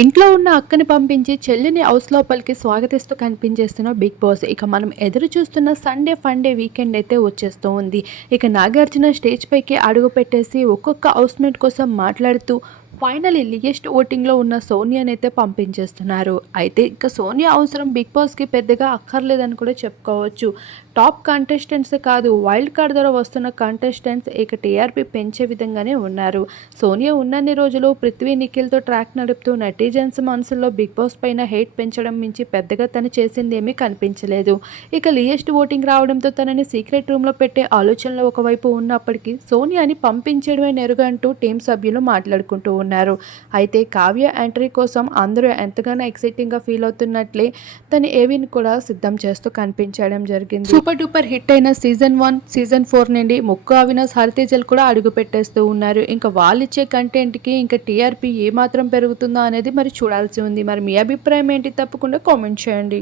ఇంట్లో ఉన్న అక్కని పంపించి చెల్లిని హౌస్ లోపలికి స్వాగతిస్తూ కనిపించేస్తున్న బిగ్ బాస్. ఇక మనం ఎదురు చూస్తున్న సండే ఫండే వీకెండ్ అయితే వచ్చేస్తూ ఉంది. ఇక నాగార్జున స్టేజ్ పైకి అడుగు పెట్టేసి ఒక్కొక్క హౌస్మేట్ కోసం మాట్లాడుతూ ఫైనల్ లియెస్ట్ ఓటింగ్లో ఉన్న సోనియానైతే అయితే పంపించేస్తున్నారు. అయితే ఇంకా సోనియా అవసరం బిగ్ బాస్కి పెద్దగా అక్కర్లేదని కూడా చెప్పుకోవచ్చు. టాప్ కంటెస్టెంట్సే కాదు వైల్డ్ కార్డ్ ద్వారా వస్తున్న కంటెస్టెంట్స్ ఇక టీఆర్పీ పెంచే విధంగానే ఉన్నారు. సోనియా ఉన్నన్ని రోజులు పృథ్వీ నిఖిల్తో ట్రాక్ నడుపుతూ నెటిజన్స్ మనసుల్లో బిగ్ బాస్ పైన హేట్ పెంచడం మించి పెద్దగా తను చేసిందేమీ కనిపించలేదు. ఇక లియెస్ట్ ఓటింగ్ రావడంతో తనని సీక్రెట్ రూమ్లో పెట్టే ఆలోచనలో ఒకవైపు ఉన్నప్పటికీ సోనియాని పంపించడమే నెరుగంటూ టీం సభ్యులు మాట్లాడుకుంటూ ఉన్నారు. అయితే కావ్య ఎంట్రీ కోసం అందరూ ఎంతగానో ఎక్సైటింగ్గా ఫీల్ అవుతున్నట్లే తన ఏవిని కూడా సిద్ధం చేస్తూ కనిపించడం జరిగింది. సూపర్ డూపర్ హిట్ అయిన సీజన్ వన్ సీజన్ ఫోర్ నుండి ముక్కు అవినాష్ హరితేజలు కూడా అడుగు పెట్టేస్తూ ఉన్నారు. ఇంకా వాళ్ళు ఇచ్చే కంటెంట్కి ఇంకా టీఆర్పీ ఏ మాత్రం పెరుగుతుందో అనేది మరి చూడాల్సి ఉంది. మరి మీ అభిప్రాయం ఏంటి? తప్పకుండా కామెంట్ చేయండి.